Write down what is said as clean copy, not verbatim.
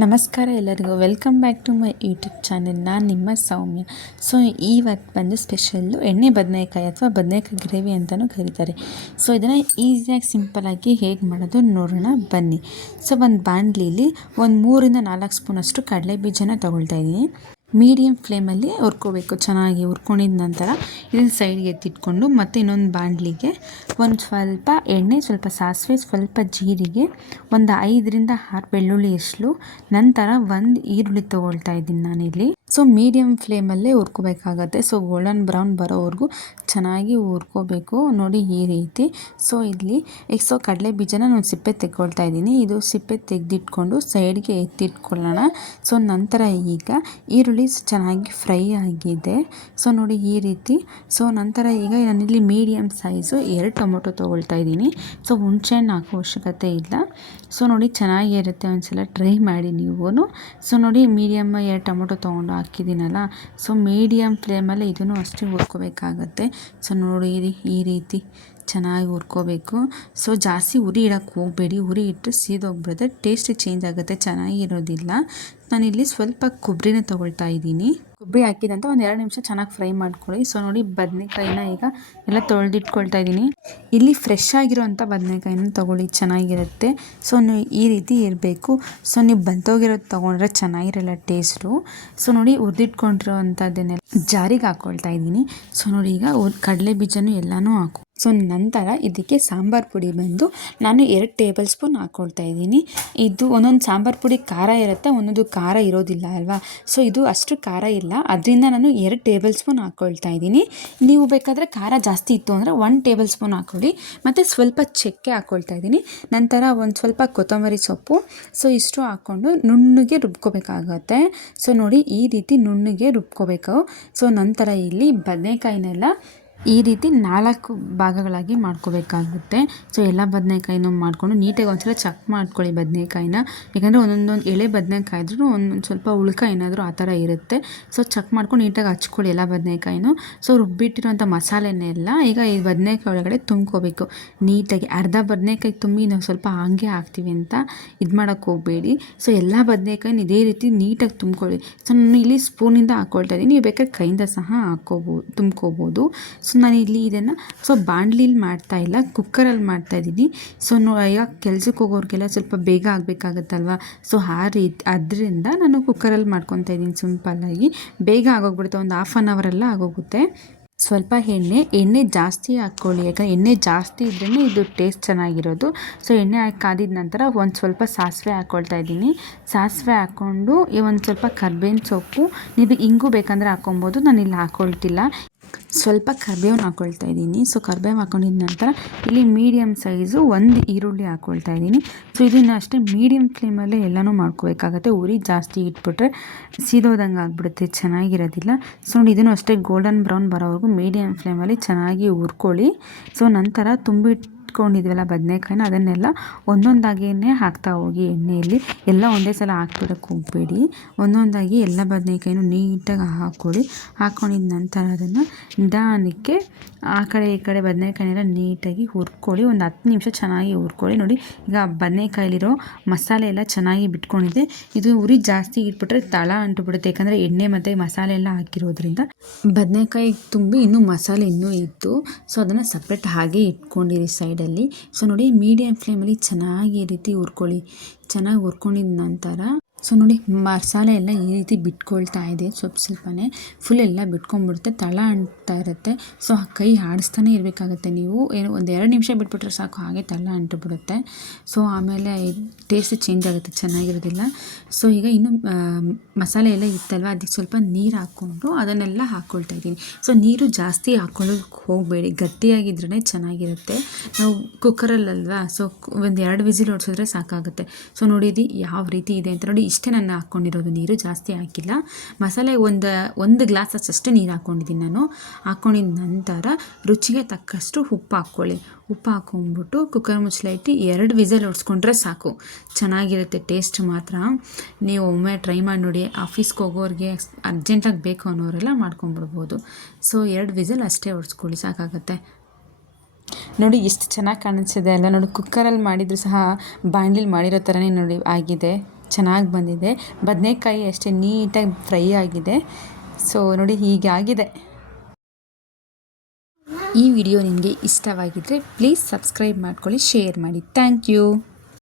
ನಮಸ್ಕಾರ ಎಲ್ಲರಿಗೂ welcome back to my YouTube channel. ನಾನು ನಿಮ್ಮ ಸೌಮ್ಯ. ಸೊ ಇವತ್ತು ಬಂದು ಸ್ಪೆಷಲ್ಲು ಎಣ್ಣೆ ಬದನೆಕಾಯಿ ಅಥವಾ ಬದನೆಕಾಯಿ ಗ್ರೇವಿ ಅಂತಲೂ ಕರೀತಾರೆ. ಸೊ ಇದನ್ನು ಈಸಿಯಾಗಿ ಸಿಂಪಲಾಗಿ ಹೇಗೆ ಮಾಡೋದು ನೋಡೋಣ ಬನ್ನಿ. ಸೊ ಒಂದು ಬಾಣಲಿಲಿ ಒಂದು 3-4 ಸ್ಪೂನಷ್ಟು ಕಡಲೆ ಬೀಜನ ತೊಗೊಳ್ತಾ ಇದ್ದೀನಿ. ಮೀಡಿಯಮ್ ಫ್ಲೇಮಲ್ಲಿ ಹುರ್ಕೋಬೇಕು. ಚೆನ್ನಾಗಿ ಹುರ್ಕೊಂಡಿದ ನಂತರ ಇದನ್ನು ಸೈಡ್ಗೆ ಎತ್ತಿಟ್ಕೊಂಡು ಮತ್ತು ಇನ್ನೊಂದು ಬಾಣಲಿಗೆ ಒಂದು ಸ್ವಲ್ಪ ಎಣ್ಣೆ, ಸ್ವಲ್ಪ ಸಾಸಿವೆ, ಸ್ವಲ್ಪ ಜೀರಿಗೆ, ಒಂದು 5-6 ಬೆಳ್ಳುಳ್ಳಿ ಎಸ್ಳು, ನಂತರ ಒಂದು ಈರುಳ್ಳಿ ತೊಗೊಳ್ತಾ ಇದ್ದೀನಿ ನಾನಿಲ್ಲಿ. ಸೊ ಮೀಡಿಯಮ್ ಫ್ಲೇಮಲ್ಲೇ ಹುರ್ಕೋಬೇಕಾಗತ್ತೆ. ಸೊ ಗೋಲ್ಡನ್ ಬ್ರೌನ್ ಬರೋವರೆಗೂ ಚೆನ್ನಾಗಿ ಹುರ್ಕೋಬೇಕು. ನೋಡಿ ಈ ರೀತಿ. ಸೊ ಇಲ್ಲಿ ಕಡಲೆ ಬೀಜನ ನಾನು ಸಿಪ್ಪೆ ತೆಕ್ಕೊಳ್ತಾ ಇದ್ದೀನಿ. ಇದು ಸಿಪ್ಪೆ ತೆಗೆದಿಟ್ಕೊಂಡು ಸೈಡ್ಗೆ ಎತ್ತಿಟ್ಕೊಳ್ಳೋಣ. ಸೊ ನಂತರ ಈಗ ಈರುಳ್ಳಿ ಚೆನ್ನಾಗಿ ಫ್ರೈ ಆಗಿದೆ. ಸೊ ನೋಡಿ ಈ ರೀತಿ. ಸೊ ನಂತರ ಈಗ ನಾನಿಲ್ಲಿ ಮೀಡಿಯಮ್ ಸೈಜು 2 ಟೊಮೊಟೊ ತೊಗೊಳ್ತಾ ಇದ್ದೀನಿ. ಸೊ ಹುಣಸೆಹಣ್ಣು ಹಾಕೋ ಅವಶ್ಯಕತೆ ಇಲ್ಲ. ಸೊ ನೋಡಿ ಚೆನ್ನಾಗಿರುತ್ತೆ, ಒಂದ್ಸಲ ಟ್ರೈ ಮಾಡಿ ನೀವು. ಸೊ ನೋಡಿ ಮೀಡಿಯಮ್ 2 ಟೊಮೊಟೊ ತೊಗೊಂಡು ಹಾಕಿದ್ದೀನಲ್ಲ. ಸೊ ಮೀಡಿಯಮ್ ಫ್ಲೇಮಲ್ಲಿ ಇದನ್ನು ಅಷ್ಟೇ ಹುರ್ಕೋಬೇಕಾಗತ್ತೆ. ಸೊ ನೋಡಿ ಈ ರೀತಿ ಚೆನ್ನಾಗಿ ಹುರ್ಕೋಬೇಕು. ಸೊ ಜಾಸ್ತಿ ಉರಿ ಇಡೋಕ್ಕೆ ಹೋಗಬೇಡಿ. ಉರಿ ಇಟ್ಟರೆ ಸೀದೋಗ್ಬಿಡುತ್ತೆ, ಟೇಸ್ಟ್ ಚೇಂಜ್ ಆಗುತ್ತೆ, ಚೆನ್ನಾಗಿರೋದಿಲ್ಲ. ನಾನಿಲ್ಲಿ ಸ್ವಲ್ಪ ಕೊಬ್ಬರಿನ ತೊಗೊಳ್ತಾ ಇದ್ದೀನಿ. ಕೊಬ್ಬರಿ ಹಾಕಿದಂತ ಒಂದು 2 ನಿಮಿಷ ಚೆನ್ನಾಗಿ ಫ್ರೈ ಮಾಡ್ಕೊಳ್ಳಿ. ಸೊ ನೋಡಿ ಬದನೆಕಾಯಿನ ಈಗ ಎಲ್ಲ ತೊಳೆದಿಟ್ಕೊಳ್ತಾ ಇದ್ದೀನಿ. ಇಲ್ಲಿ ಫ್ರೆಶ್ ಆಗಿರೋಂಥ ಬದನೆಕಾಯಿನ ತೊಗೊಳ್ಳಿ, ಚೆನ್ನಾಗಿರುತ್ತೆ. ಸೊ ಈ ರೀತಿ ಇರಬೇಕು. ಸೊ ನೀವು ಬಲ್ತೋಗಿರೋದು ತೊಗೊಂಡ್ರೆ ಚೆನ್ನಾಗಿರಲ್ಲ ಟೇಸ್ಟು. ಸೊ ನೋಡಿ ಹುರಿದಿಟ್ಕೊಂಡಿರೋ ಅಂಥದ್ದನ್ನೆಲ್ಲ ಜಾರಿಗೆ ಹಾಕ್ಕೊಳ್ತಾ ಇದ್ದೀನಿ. ಸೊ ನೋಡಿ ಈಗ ಕಡಲೆ ಬೀಜನೂ ಎಲ್ಲನೂ ಹಾಕು. ಸೊ ನಂತರ ಇದಕ್ಕೆ ಸಾಂಬಾರು ಪುಡಿ ಬಂದು ನಾನು 2 ಟೇಬಲ್ ಸ್ಪೂನ್ ಹಾಕ್ಕೊಳ್ತಾ ಇದ್ದೀನಿ. ಇದು ಒಂದೊಂದು ಸಾಂಬಾರು ಪುಡಿ ಖಾರ ಇರುತ್ತೆ, ಒಂದೊಂದು ಖಾರ ಇರೋದಿಲ್ಲ ಅಲ್ವಾ. ಸೊ ಇದು ಅಷ್ಟು ಖಾರ ಇಲ್ಲ, ಅದರಿಂದ ನಾನು 2 ಟೇಬಲ್ ಸ್ಪೂನ್ ಹಾಕ್ಕೊಳ್ತಾ ಇದ್ದೀನಿ. ನೀವು ಬೇಕಾದರೆ ಖಾರ ಜಾಸ್ತಿ ಇತ್ತು ಅಂದರೆ 1 ಟೇಬಲ್ ಸ್ಪೂನ್ ಹಾಕ್ಕೊಳ್ಳಿ. ಮತ್ತು ಸ್ವಲ್ಪ ಚಕ್ಕೆ ಹಾಕ್ಕೊಳ್ತಾ ಇದ್ದೀನಿ. ನಂತರ ಒಂದು ಸ್ವಲ್ಪ ಕೊತ್ತಂಬರಿ ಸೊಪ್ಪು. ಸೊ ಇಷ್ಟು ಹಾಕ್ಕೊಂಡು ನುಣ್ಣಗೆ ರುಬ್ಕೋಬೇಕಾಗತ್ತೆ. ಸೊ ನೋಡಿ ಈ ರೀತಿ ನುಣ್ಣಗೆ ರುಬ್ಕೋಬೇಕು. ಸೊ ನಂತರ ಇಲ್ಲಿ ಬದನೆಕಾಯಿನೆಲ್ಲ ಈ ರೀತಿ 4 ಭಾಗಗಳಾಗಿ ಮಾಡ್ಕೋಬೇಕಾಗುತ್ತೆ. ಸೊ ಎಲ್ಲ ಬದನೆಕಾಯಿನೂ ಮಾಡಿಕೊಂಡು ನೀಟಾಗಿ ಒಂದ್ಸಲ ಚೆಕ್ ಮಾಡ್ಕೊಳ್ಳಿ ಬದನೆಕಾಯಿನ. ಯಾಕಂದರೆ ಒಂದೊಂದು ಎಳೆ ಬದನೆಕಾಯಿ ಇದ್ರೂ ಒಂದೊಂದು ಸ್ವಲ್ಪ ಉಳ್ಕ ಏನಾದರೂ ಆ ಥರ ಇರುತ್ತೆ. ಸೊ ಚೆಕ್ ಮಾಡ್ಕೊಂಡು ನೀಟಾಗಿ ಹಚ್ಕೊಳ್ಳಿ ಎಲ್ಲ ಬದನೆಕಾಯಿನೂ. ಸೊ ರುಬ್ಬಿಟ್ಟಿರೋಂಥ ಮಸಾಲೆನೆಲ್ಲ ಈಗ ಈ ಬದನೆಕಾಯಿ ಒಳಗಡೆ ತುಂಬ್ಕೋಬೇಕು ನೀಟಾಗಿ. ಅರ್ಧ ಬದನೆಕಾಯಿ ತುಂಬಿ ನಾವು ಸ್ವಲ್ಪ ಹಾಗೆ ಹಾಕ್ತೀವಿ ಅಂತ ಇದು ಮಾಡೋಕ್ಕೆ ಹೋಗಬೇಡಿ. ಸೊ ಎಲ್ಲ ಬದನೆಕಾಯಿನ ಇದೇ ರೀತಿ ನೀಟಾಗಿ ತುಂಬ್ಕೊಳ್ಳಿ. ಸೊ ನಾನು ಇಲ್ಲಿ ಸ್ಪೂನಿಂದ ಹಾಕ್ಕೊಳ್ತಾ ಇದ್ದೀನಿ, ನೀವು ಬೇಕಾದ್ರೆ ಕೈಯಿಂದ ಸಹ ತುಂಬ್ಕೋಬೋದು. ಸೊ ನಾನು ಇಲ್ಲಿ ಇದನ್ನು ಬಾಣಲಿಲಿ ಮಾಡ್ತಾ ಇಲ್ಲ, ಕುಕ್ಕರಲ್ಲಿ ಮಾಡ್ತಾ ಇದ್ದೀನಿ. ಸೊ ಈಗ ಕೆಲ್ಸಕ್ಕೆ ಹೋಗೋರಿಗೆಲ್ಲ ಸ್ವಲ್ಪ ಬೇಗ ಆಗಬೇಕಾಗತ್ತಲ್ವ. ಸೊ ಅದರಿಂದ ನಾನು ಕುಕ್ಕರಲ್ಲಿ ಮಾಡ್ಕೊತಾ ಇದ್ದೀನಿ. ಸಿಂಪಲ್ಲಾಗಿ ಬೇಗ ಆಗೋಗ್ಬಿಡುತ್ತೆ, ಒಂದು 1/2 ಅವರೆಲ್ಲ ಆಗೋಗುತ್ತೆ. ಸ್ವಲ್ಪ ಎಣ್ಣೆ ಜಾಸ್ತಿ ಹಾಕ್ಕೊಳ್ಳಿ, ಯಾಕಂದರೆ ಎಣ್ಣೆ ಜಾಸ್ತಿ ಇದ್ರೇ ಇದು ಟೇಸ್ಟ್ ಚೆನ್ನಾಗಿರೋದು. ಸೊ ಎಣ್ಣೆ ಹಾಕಿ ಕಾದಿದ ನಂತರ ಒಂದು ಸ್ವಲ್ಪ ಸಾಸಿವೆ ಹಾಕ್ಕೊಳ್ತಾ ಇದ್ದೀನಿ. ಸಾಸಿವೆ ಹಾಕ್ಕೊಂಡು ಒಂದು ಸ್ವಲ್ಪ ಕರ್ಬೇವಿನ ಸೊಪ್ಪು, ನೀವು ಇಂಗು ಬೇಕಂದರೆ ಹಾಕ್ಕೊಬೋದು, ನಾನು ಇಲ್ಲಿ ಹಾಕ್ಕೊಳ್ತಿಲ್ಲ. ಸ್ವಲ್ಪ ಕರ್ಬೇವನ್ನ ಹಾಕ್ಕೊಳ್ತಾ ಇದ್ದೀನಿ. ಸೊ ಕರ್ಬೇವು ಹಾಕ್ಕೊಂಡಿದ ನಂತರ ಇಲ್ಲಿ ಮೀಡಿಯಮ್ ಸೈಜು 1 ಈರುಳ್ಳಿ ಹಾಕ್ಕೊಳ್ತಾ ಇದ್ದೀನಿ. ಸೊ ಇದನ್ನು ಅಷ್ಟೇ ಮೀಡಿಯಮ್ ಫ್ಲೇಮಲ್ಲೇ ಎಲ್ಲನೂ ಮಾಡ್ಕೋಬೇಕಾಗತ್ತೆ. ಉರಿ ಜಾಸ್ತಿ ಇಟ್ಬಿಟ್ರೆ ಸೀದೋದಂಗೆ ಆಗಿಬಿಡುತ್ತೆ, ಚೆನ್ನಾಗಿರೋದಿಲ್ಲ. ಸೊ ನೋಡಿ ಇದನ್ನು ಅಷ್ಟೇ ಗೋಲ್ಡನ್ ಬ್ರೌನ್ ಬರೋವರೆಗೂ ಮೀಡಿಯಮ್ ಫ್ಲೇಮಲ್ಲಿ ಚೆನ್ನಾಗಿ ಹುರ್ಕೊಳ್ಳಿ. ಸೊ ನಂತರ ಇಟ್ಕೊಂಡಿದ್ವಲ್ಲ ಬದನೆಕಾಯಿನ ಅದನ್ನೆಲ್ಲ ಒಂದೊಂದಾಗಿಯೇ ಹಾಕ್ತಾ ಹೋಗಿ ಎಣ್ಣೆಯಲ್ಲಿ. ಎಲ್ಲ ಒಂದೇ ಸಲ ಹಾಕ್ಬಿಡೋಕ್ಕೆ ಹೋಗಬೇಡಿ, ಒಂದೊಂದಾಗಿ ಎಲ್ಲ ಬದನೆಕಾಯಿನೂ ನೀಟಾಗಿ ಹಾಕ್ಕೊಳ್ಳಿ. ಹಾಕ್ಕೊಂಡಿದ ನಂತರ ಅದನ್ನು ನಿಧಾನಕ್ಕೆ ಆ ಕಡೆ ಈ ಕಡೆ ಬದನೆಕಾಯಿನೆಲ್ಲ ನೀಟಾಗಿ ಹುರ್ಕೊಳ್ಳಿ. ಒಂದು 10 ನಿಮಿಷ ಚೆನ್ನಾಗಿ ಹುರ್ಕೊಳ್ಳಿ. ನೋಡಿ ಈಗ ಬದನೆಕಾಯಿಲಿರೋ ಮಸಾಲೆ ಎಲ್ಲ ಚೆನ್ನಾಗಿ ಬಿಟ್ಕೊಂಡಿದೆ. ಇದು ಉರಿ ಜಾಸ್ತಿ ಇಟ್ಬಿಟ್ರೆ ತಳ ಅಂಟುಬಿಡುತ್ತೆ, ಯಾಕಂದರೆ ಎಣ್ಣೆ ಮತ್ತು ಮಸಾಲೆ ಎಲ್ಲ ಹಾಕಿರೋದ್ರಿಂದ. ಬದನೆಕಾಯಿ ತುಂಬಿ ಇನ್ನೂ ಮಸಾಲೆ ಇನ್ನೂ ಇತ್ತು. ಸೊ ಅದನ್ನು ಸಪ್ರೇಟ್ ಹಾಗೆ ಇಟ್ಕೊಂಡಿರಿ ಸೈಡಲ್ಲಿ. ಸೊ ನೋಡಿ ಮೀಡಿಯಮ್ ಫ್ಲೇಮಲ್ಲಿ ಚೆನ್ನಾಗಿ ಈ ರೀತಿ ಹುರ್ಕೊಳ್ಳಿ. ಚೆನ್ನಾಗಿ ಹುರ್ಕೊಂಡಿದ ನಂತರ ಸೊ ನೋಡಿ ಮಸಾಲೆ ಎಲ್ಲ ಈ ರೀತಿ ಬಿಟ್ಕೊಳ್ತಾ ಇದೆ, ಸ್ವಲ್ಪನೇ ಫುಲ್ ಎಲ್ಲ ಬಿಟ್ಕೊಂಡ್ಬಿಡುತ್ತೆ, ತಳ ಅಂಟ್ತಾ ಇರುತ್ತೆ. ಸೊ ಕೈ ಆಡಿಸ್ತಾನೆ ಇರಬೇಕಾಗತ್ತೆ. ನೀವು ಒಂದು 2 ನಿಮಿಷ ಬಿಟ್ಬಿಟ್ರೆ ಸಾಕು, ಹಾಗೆ ತಳ ಅಂಟುಬಿಡುತ್ತೆ. ಸೊ ಆಮೇಲೆ ಟೇಸ್ಟ್ ಚೇಂಜ್ ಆಗುತ್ತೆ, ಚೆನ್ನಾಗಿರೋದಿಲ್ಲ. ಸೊ ಈಗ ಇನ್ನು ಮಸಾಲೆ ಎಲ್ಲ ಇತ್ತಲ್ವ, ಅದಕ್ಕೆ ಸ್ವಲ್ಪ ನೀರು ಹಾಕ್ಕೊಂಡು ಅದನ್ನೆಲ್ಲ ಹಾಕ್ಕೊಳ್ತಾ ಇದ್ದೀನಿ. ಸೊ ನೀರು ಜಾಸ್ತಿ ಹಾಕ್ಕೊಳ್ಳೋಕೆ ಹೋಗಬೇಡಿ, ಗಟ್ಟಿಯಾಗಿದ್ರೇ ಚೆನ್ನಾಗಿರುತ್ತೆ. ನಾವು ಕುಕ್ಕರಲ್ಲಲ್ವಾ, ಸೊ ಒಂದು 2 ವಿಸಿಲ್ ಹೊಡ್ಸಿದ್ರೆ ಸಾಕಾಗುತ್ತೆ. ಸೊ ನೋಡಿದ್ದು ಯಾವ ರೀತಿ ಇದೆ ಅಂತ ನೋಡಿ. ಇಷ್ಟೇ ನಾನು ಹಾಕ್ಕೊಂಡಿರೋದು, ನೀರು ಜಾಸ್ತಿ ಹಾಕಿಲ್ಲ. ಮಸಾಲೆ ಒಂದು ಗ್ಲಾಸ್ ಅಷ್ಟೇ ನೀರು ಹಾಕ್ಕೊಂಡಿದ್ದೀನಿ ನಾನು. ಹಾಕ್ಕೊಂಡಿದ ನಂತರ ರುಚಿಗೆ ತಕ್ಕಷ್ಟು ಉಪ್ಪು ಹಾಕ್ಕೊಳ್ಳಿ. ಉಪ್ಪು ಹಾಕ್ಕೊಂಡ್ಬಿಟ್ಟು ಕುಕ್ಕರ್ ಮುಚ್ಚಳ ಇಟ್ಟು 2 ವಿಸಲ್ ಹೊಡ್ಸ್ಕೊಂಡ್ರೆ ಸಾಕು, ಚೆನ್ನಾಗಿರುತ್ತೆ ಟೇಸ್ಟ್ ಮಾತ್ರ. ನೀವು ಒಮ್ಮೆ ಟ್ರೈ ಮಾಡಿ ನೋಡಿ. ಆಫೀಸ್ಗೆ ಹೋಗೋರಿಗೆ ಅರ್ಜೆಂಟಾಗಿ ಬೇಕು ಅನ್ನೋರೆಲ್ಲ ಮಾಡ್ಕೊಂಬಿಡ್ಬೋದು. ಸೊ 2 ವಿಸಲ್ ಅಷ್ಟೇ ಹೊಡ್ಸ್ಕೊಳ್ಳಿ, ಸಾಕಾಗುತ್ತೆ. ನೋಡಿ ಎಷ್ಟು ಚೆನ್ನಾಗಿ ಕಾಣಿಸ್ತಿದೆ ಅಲ್ಲ. ನೋಡಿ ಕುಕ್ಕರಲ್ಲಿ ಮಾಡಿದರೂ ಸಹ ಬಾಣಲಿಲಿ ಮಾಡಿರೋ ಥರನೇ ನೋಡಿ ಆಗಿದೆ. ಚೆನ್ನಾಗಿ ಬಂದಿದೆ. ಬದನೆಕಾಯಿ ಅಷ್ಟೇ ನೀಟಾಗಿ ಫ್ರೈ ಆಗಿದೆ. ಸೊ ನೋಡಿ ಹೀಗೆ ಆಗಿದೆ. ಈ ವಿಡಿಯೋ ನಿಮಗೆ ಇಷ್ಟವಾಗಿದ್ದರೆ ಪ್ಲೀಸ್ ಸಬ್ಸ್ಕ್ರೈಬ್ ಮಾಡ್ಕೊಳ್ಳಿ, ಶೇರ್ ಮಾಡಿ. Thank you.